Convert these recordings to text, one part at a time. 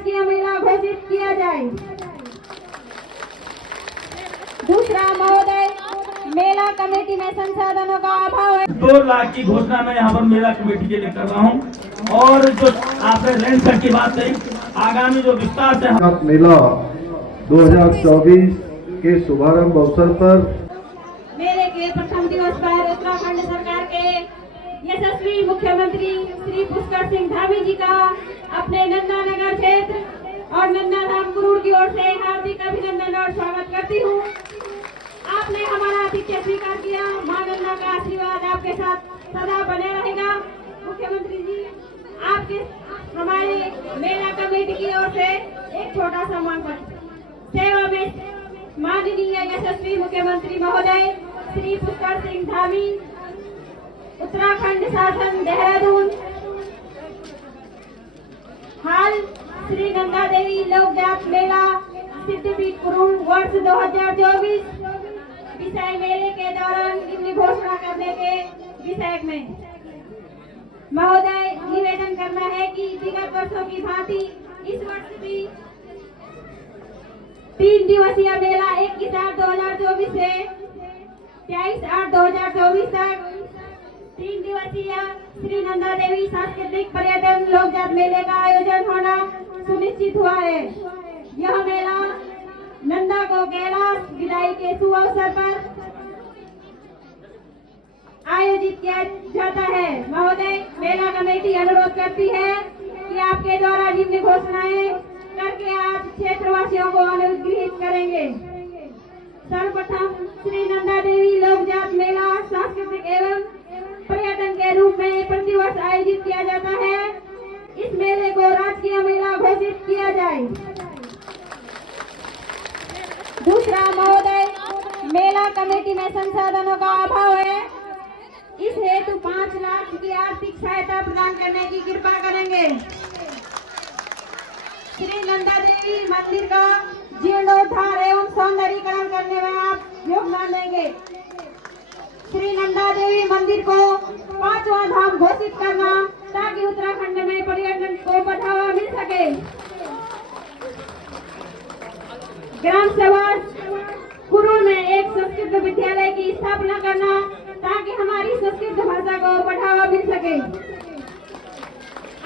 राजकीय मेला घोषित किया जाए। दूसरा महोदय, मेला कमेटी में संसाधनों का अभाव है। 2 लाख की घोषणा मैं यहाँ पर मेला कमेटी के लिए कर रहा हूँ। और जो आपने रेंट सेट की बात कही, आगामी जो विस्तार से मेला 2024 के शुभारंभ अवसर पर मेले के प्रथम दिवस पर उत्तराखंड सरकार के यशस्वी मुख्यमंत्री श्री पुष्कर सिंह धामी जी का अपने नंदा नगर क्षेत्र और नंदा धाम कुरूड़ की ओर से हार्दिक अभिनंदन और स्वागत करती हूँ। आपने हमारा आतिथ्य स्वीकार किया। मां नंदा का आशीर्वाद आपके साथ सदा बने रहेगा। मुख्यमंत्री जी, आपके हमारे मेला कमेटी की ओर से एक छोटा सा मांगपत्र। सेवा में माननीय यशस्वी मुख्यमंत्री महोदय श्री पुष्कर सिंह धामी, उत्तराखंड शासन देहरादून। हाल श्री नंदा देवी लोकजात मेला सिद्धपीठ कुरूड़ वर्ष 2024 विषय मेले के दौरान निम्न घोषणा करने के विषय में महोदय निवेदन करना है कि विगत वर्षों की भांति इस वर्ष भी 3 दिवसीय मेला 21/8/2024 से 23/8/2024 तक 3 दिवसीय श्री नंदा देवी सांस्कृतिक पर्यटन लोकजात मेले का आयोजन होना सुनिश्चित हुआ है। यह मेला नंदा को कैलाश विदाई के शुभ अवसर पर आयोजित किया जाता है। महोदय, मेला कमेटी अनुरोध करती है कि आपके द्वारा निम्न घोषणाएं करके आज क्षेत्रवासियों को अनुग्रहित करेंगे। सर्वप्रथम श्री नंदा देवी लोकजात मेला सांस्कृतिक एवं पर्यटन के रूप में प्रतिवर्ष आयोजित किया जाता है। इस मेले को राजकीय मेला घोषित किया जाए। दूसरा महोदय, मेला कमेटी में संसाधनों का अभाव है। इस हेतु 5 लाख की आर्थिक सहायता प्रदान करने की कृपा करेंगे। श्री नंदा देवी मंदिर का जीर्णोद्धार एवं सौंदर्यीकरण करने में आप योगदान देंगे। श्री नंदा देवी मंदिर को 5वां धाम घोषित करना ताकि उत्तराखंड में पर्यटन को बढ़ावा मिल सके। ग्राम सभा कुरूड़ में एक संस्कृत विद्यालय की स्थापना करना ताकि हमारी संस्कृत भाषा को बढ़ावा मिल सके।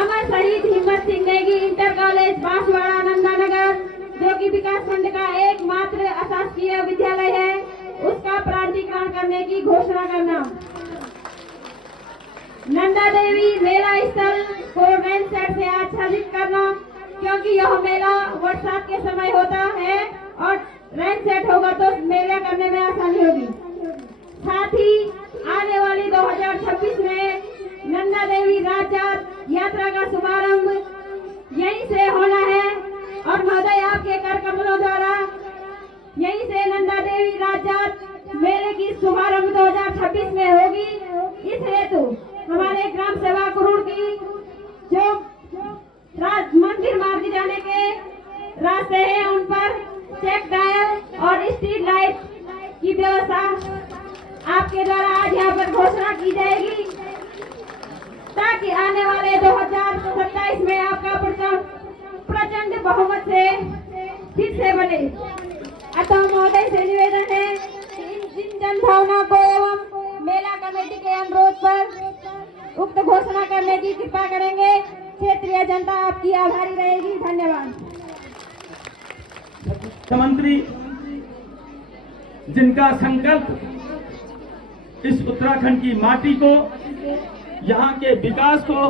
अमर शहीद हिम्मत सिंह नेगी इंटर कॉलेज बांसवाड़ा नंदानगर, जो कि विकास खंड का एकमात्र अशासकीय विद्यालय है, उसका प्राधिकरण करने की घोषणा करना। नंदा देवी मेला स्थल को रेन सेट से आच्छादित करना, क्योंकि यह मेला बरसात के समय होता है और रेन सेट होगा तो मेला करने में आसानी होगी। साथ ही आने वाली 2026 में नंदा देवी राजजात यात्रा का शुभारंभ यहीं से होना है और महोदय आपके कर कमलों द्वारा यहीं से नंदा देवी राजजात मेले की शुभारंभ 2026 में होगी। इस हेतु हमारे ग्राम सभा कुरूड़ की जो मंदिर मार्ग जाने के रास्ते हैं उन पर चेक डायल और स्ट्रीट लाइट की व्यवस्था आपके द्वारा आज यहाँ पर घोषणा की जाएगी, ताकि आने वाले 2027 में आपका प्रचंड बहुमत से फिर से बने। अतः महोदय से निवेदन है कि इन जन भावना को एवं मेला कमेटी के अनुरोध पर उक्त घोषणा करने की कृपा करेंगे। क्षेत्रीय जनता आपकी आभारी रहेगी। धन्यवाद। मुख्यमंत्री जिनका संकल्प इस उत्तराखंड की माटी को, यहाँ के विकास को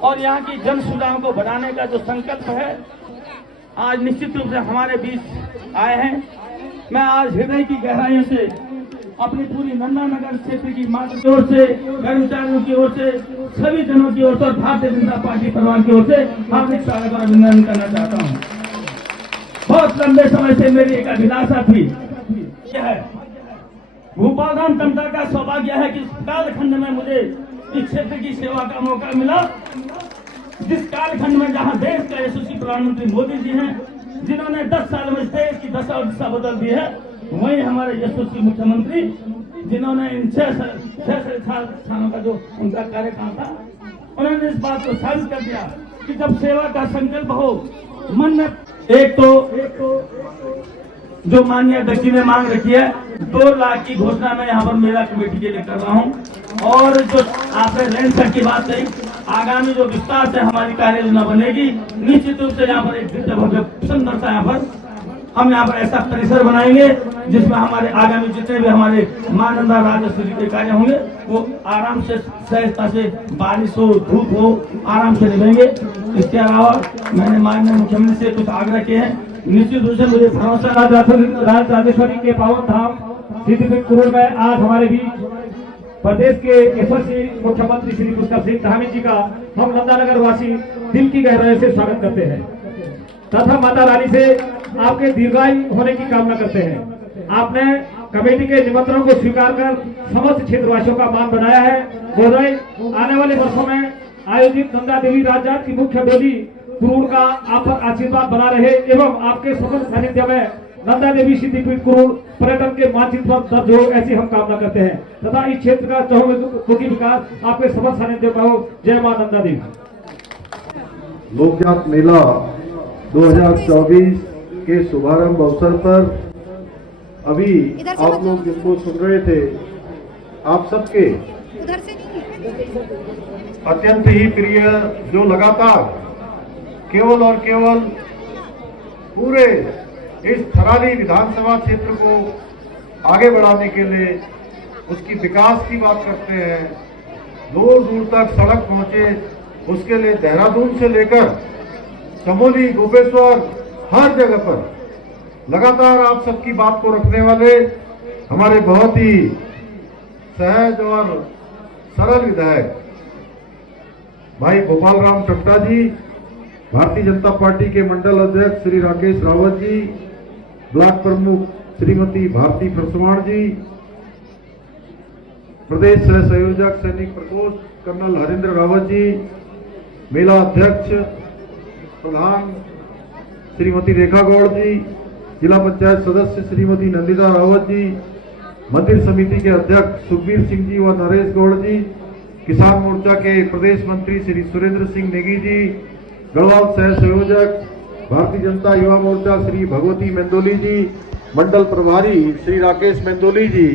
और यहाँ की जन सुविधाओं को बढ़ाने का जो संकल्प है, आज निश्चित रूप से हमारे बीच आए हैं। मैं आज हृदय की गहराइयों से अपनी पूरी नंदानगर क्षेत्र की माता की ओर से, कर्मचारियों की ओर से, सभी जनों की ओर से और भारतीय जनता पार्टी परिवार की ओर से हार्दिक स्वागत और अभिनंदन करना चाहता हूँ। बहुत लंबे समय से मेरी एक अभिलाषा थी, यह है भोपाल धाम जनता का सौभाग्य है कि इस कालखंड में मुझे इस क्षेत्र की सेवा का मौका मिला। जिस कालखंड में जहां देश का यशस्वी प्रधानमंत्री मोदी जी हैं, जिन्होंने 10 साल में देश की दशा और दिशा बदल दी है, वही हमारे यशस्वी मुख्यमंत्री जिन्होंने इन 6 सालों का जो उनका कार्यकाल था, उन्होंने इस बात को साबित कर दिया कि जब सेवा का संकल्प हो मन में, एक तो जो माननीय अध्यक्ष ने मांग रखी है 2 लाख की घोषणा मैं यहाँ पर मेला कमेटी के लिए कर रहा हूँ। और जो आपने रैन सेट की बात कही, आगामी जो विस्तार से हमारी कार्य योजना बनेगी, निश्चित रूप से यहाँ पर एक भव्य सुंदर सा यहाँ पर हम यहाँ पर ऐसा परिसर बनाएंगे जिसमें हमारे आगामी जितने भी हमारे मां नंदा राजश्री के कार्य होंगे वो आराम से सहजता से, बारिश हो धूप हो, आराम से निभेंगे। इसके अलावा मैंने माननीय मुख्यमंत्री से कुछ आग्रह किए हैं, निश्चित रूप से मुझे भरोसा। राजेश्वरी के पावन धाम सिद्धिपीठ कुरुल में आज हमारे बीच प्रदेश के यशस्वी मुख्यमंत्री श्री पुष्कर सिंह धामी जी का हम नंदानगर वासी दिल की गहराई से स्वागत करते हैं तथा माता रानी से आपके दीर्घायु होने की कामना करते हैं। आपने कमेटी के निमंत्रण को स्वीकार कर समस्त क्षेत्रवासियों का मान बनाया है। महोदय, आने वाले वर्षों में आयोजित नंदा देवी राजजात की मुख्य डोली कुरुल का आप पर आशीर्वाद बना रहे एवं आपके सफल सानिध्य में नंदा देवी सिद्धिपीठ कुरुल पर्यटन के मानचित्र पर दर्ज हो, ऐसी हम कामना करते हैं तथा इस क्षेत्र का चहुमुखी विकास आपके सफल सानिध्य में हो। जय मां नंदा देवी। लोकजात मेला 2024 के शुभारंभ अवसर पर अभी आप लोग जिनको सुन रहे थे, आप सबके अत्यंत ही प्रिय, जो लगातार केवल और केवल पूरे इस थराली विधानसभा क्षेत्र को आगे बढ़ाने के लिए उसकी विकास की बात करते हैं, दूर दूर तक सड़क पहुंचे, उसके लिए देहरादून से लेकर चमोली, गोपेश्वर, हर जगह पर लगातार आप सबकी बात को रखने वाले हमारे बहुत ही सहज और सरल विधायक भाई गोपाल राम टट्टा जी, भारतीय जनता पार्टी के मंडल अध्यक्ष श्री राकेश रावत जी, ब्लॉक प्रमुख श्रीमती भारती प्रसवाण जी, प्रदेश सह संयोजक सैनिक प्रकोष्ठ कर्नल हरेंद्र रावत जी, मेला अध्यक्ष प्रधान श्रीमती रेखा गौड़ जी, जिला पंचायत सदस्य श्रीमती नंदिता रावत जी, मंदिर समिति के अध्यक्ष सुखबीर सिंह जी व नरेश गौड़ जी, किसान मोर्चा के प्रदेश मंत्री श्री सुरेंद्र सिंह नेगी जी, गढ़वाल सह संयोजक भारतीय जनता युवा मोर्चा श्री भगवती मेंदोली जी, मंडल प्रभारी श्री राकेश मेंदोली जी,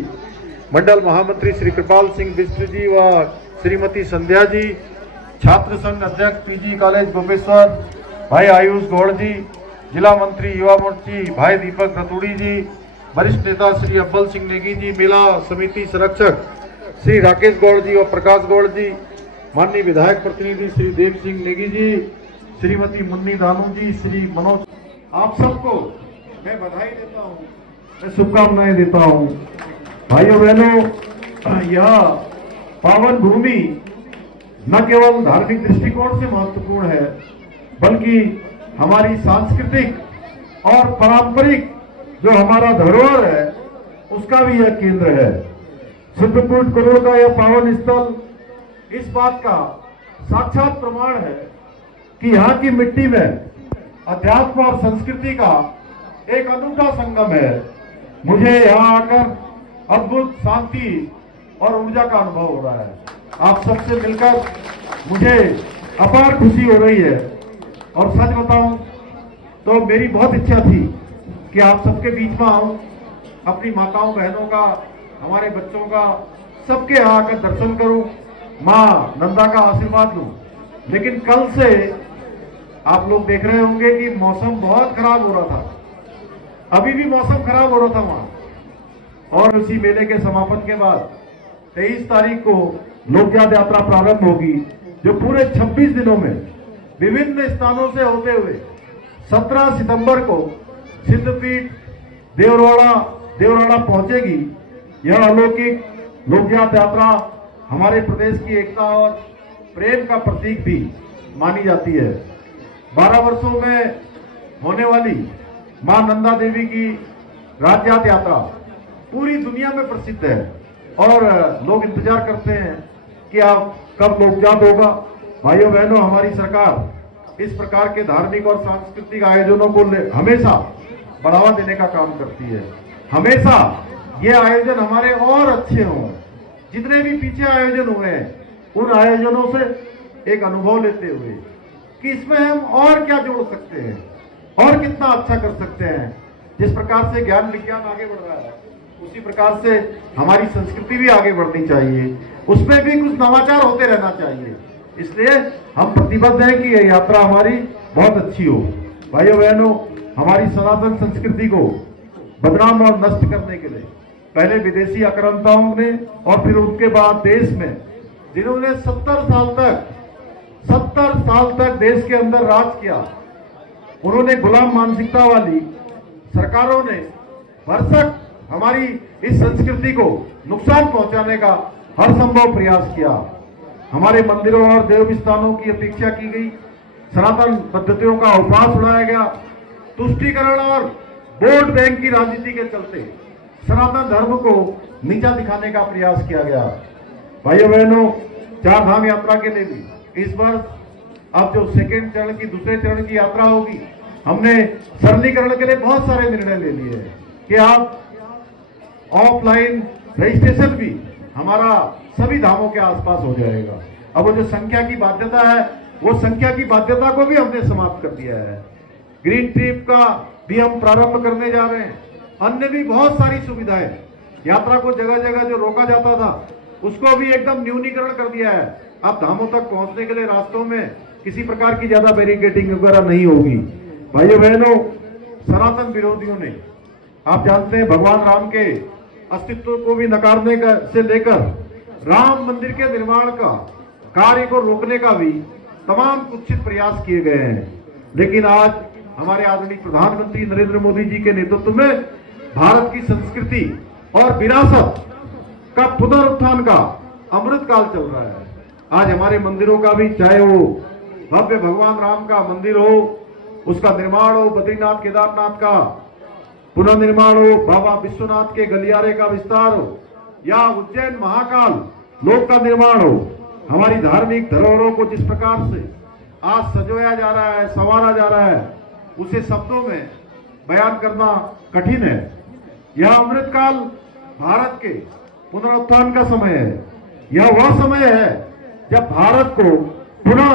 मंडल महामंत्री श्री कृपाल सिंह बिष्ट जी व श्रीमती संध्या जी, छात्र संघ अध्यक्ष पीजी कॉलेज गोपेश्वर भाई आयुष गौड़ जी, जिला मंत्री युवा मोर्ची भाई दीपक रतूड़ी जी, वरिष्ठ नेता श्री अब्बल सिंह नेगी जी, मेला समिति संरक्षक श्री राकेश गौड़ जी और प्रकाश गौड़ जी, माननीय विधायक प्रतिनिधि श्री देव सिंह नेगी जी, श्रीमती मुन्नी दानू जी, श्री मनोज, आप सबको मैं बधाई देता हूँ, मैं शुभकामनाएं देता हूँ। भाइयों बहनों, यह पावन भूमि न केवल धार्मिक दृष्टिकोण से महत्वपूर्ण है बल्कि हमारी सांस्कृतिक और पारंपरिक जो हमारा धरोहर है उसका भी यह केंद्र है। सिद्धिपीठ कुरुल का यह पावन स्थल इस बात का साक्षात प्रमाण है कि यहाँ की मिट्टी में अध्यात्म और संस्कृति का एक अनूठा संगम है। मुझे यहाँ आकर अद्भुत शांति और ऊर्जा का अनुभव हो रहा है। आप सबसे मिलकर मुझे अपार खुशी हो रही है और सच बताऊं तो मेरी बहुत इच्छा थी कि आप सबके बीच में आऊं, अपनी माताओं बहनों का, हमारे बच्चों का, सबके यहाँ आकर दर्शन करूं, माँ नंदा का आशीर्वाद लूं। लेकिन कल से आप लोग देख रहे होंगे कि मौसम बहुत खराब हो रहा था, अभी भी मौसम खराब हो रहा था वहां। और उसी मेले के समापन के बाद 23 तारीख को लोकजात यात्रा प्रारंभ होगी, जो पूरे 26 दिनों में विभिन्न स्थानों से होते हुए 17 सितंबर को सिद्धपीठ देवराड़ा पहुंचेगी। यह अलौकिक लोकजात यात्रा हमारे प्रदेश की एकता और प्रेम का प्रतीक भी मानी जाती है। 12 वर्षों में होने वाली मां नंदा देवी की राजजात यात्रा पूरी दुनिया में प्रसिद्ध है और लोग इंतजार करते हैं कि आप कब लोकजात होगा। भाइयों बहनों, हमारी सरकार इस प्रकार के धार्मिक और सांस्कृतिक आयोजनों को हमेशा बढ़ावा देने का काम करती है। हमेशा ये आयोजन हमारे और अच्छे हों। जितने भी पीछे आयोजन हुए हैं उन आयोजनों से एक अनुभव लेते हुए कि इसमें हम और क्या जोड़ सकते हैं और कितना अच्छा कर सकते हैं। जिस प्रकार से ज्ञान विज्ञान आगे बढ़ रहा है, उसी प्रकार से हमारी संस्कृति भी आगे बढ़नी चाहिए, उसमें भी कुछ नवाचार होते रहना चाहिए। इसलिए हम प्रतिबद्ध हैं कि ये यात्रा हमारी बहुत अच्छी हो। भाइयों बहनों, हमारी सनातन संस्कृति को बदनाम और नष्ट करने के लिए पहले विदेशी आक्रांताओं ने और फिर उनके बाद देश में जिन्होंने 70 साल तक देश के अंदर राज किया, उन्होंने गुलाम मानसिकता वाली सरकारों ने भरसक हमारी इस संस्कृति को नुकसान पहुंचाने का हर संभव प्रयास किया। हमारे मंदिरों और देव स्थानों की अपेक्षा की गई, सनातन पद्धतियों का उपहास उड़ाया गया, तुष्टीकरण और वोट बैंक की राजनीति के चलते सनातन धर्म को नीचा दिखाने का प्रयास किया गया। भाइयों बहनों, चार धाम यात्रा के लिए भी इस वर्ष अब जो सेकेंड चरण की दूसरे चरण की यात्रा होगी, हमने सरलीकरण के लिए बहुत सारे निर्णय ले लिए हैं कि आप ऑफलाइन रजिस्ट्रेशन भी हमारा सभी धामों के आसपास हो जाएगा। अब वो जो संख्या की बाध्यता है, वो संख्या की बाध्यता को भी हमने समाप्त कर दिया है। ग्रीन ट्रिप का भी हम प्रारंभ करने जा रहे हैं। अन्य भी बहुत सारी सुविधाएं, यात्रा को जगह जगह जो रोका जाता था उसको भी एकदम न्यूनीकरण कर दिया है। अब धामों तक पहुंचने के लिए रास्तों में किसी प्रकार की ज्यादा बैरिकेडिंग वगैरह नहीं होगी। भाइयों बहनों, सनातन विरोधियों ने, आप जानते हैं, भगवान राम के अस्तित्व को भी नकारने का से लेकर राम मंदिर के निर्माण का कार्य को रोकने का भी तमाम कुत्सित प्रयास किए गए हैं। लेकिन आज हमारे आदरणीय प्रधानमंत्री नरेंद्र मोदी जी के नेतृत्व में भारत की संस्कृति और विरासत का पुनरुत्थान का अमृत काल चल रहा है। आज हमारे मंदिरों का भी, चाहे वो भव्य भगवान राम का मंदिर हो, उसका निर्माण हो, बद्रीनाथ केदारनाथ का पुनर्निर्माण हो, बाबा विश्वनाथ के गलियारे का विस्तार हो, या उज्जैन महाकाल लोक का निर्माण हो, हमारी धार्मिक धरोहरों को जिस प्रकार से आज सजोया जा रहा है, संवारा जा रहा है, उसे शब्दों में बयान करना कठिन है। यह अमृतकाल भारत के पुनरुत्थान का समय है। यह वह समय है जब भारत को पुनः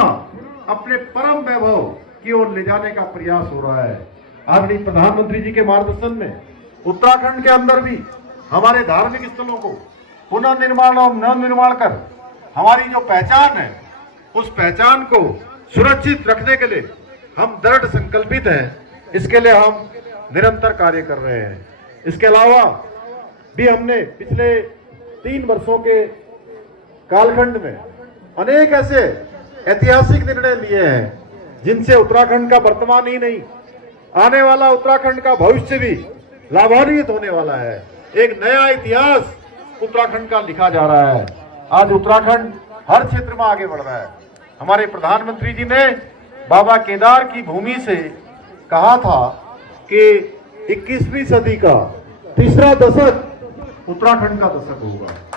अपने परम वैभव की ओर ले जाने का प्रयास हो रहा है। आदरणीय प्रधानमंत्री जी के मार्गदर्शन में उत्तराखंड के अंदर भी हमारे धार्मिक स्थलों को पुनर्निर्माण और नवनिर्माण कर हमारी जो पहचान है, उस पहचान को सुरक्षित रखने के लिए हम दृढ़ संकल्पित हैं। इसके लिए हम निरंतर कार्य कर रहे हैं। इसके अलावा भी हमने पिछले 3 वर्षों के कालखंड में अनेक ऐसे ऐतिहासिक निर्णय लिए हैं जिनसे उत्तराखंड का वर्तमान ही नहीं, आने वाला उत्तराखंड का भविष्य भी लाभान्वित होने वाला है। एक नया इतिहास उत्तराखंड का लिखा जा रहा है। आज उत्तराखंड हर क्षेत्र में आगे बढ़ रहा है। हमारे प्रधानमंत्री जी ने बाबा केदार की भूमि से कहा था कि 21वीं सदी का तीसरा दशक उत्तराखंड का दशक होगा।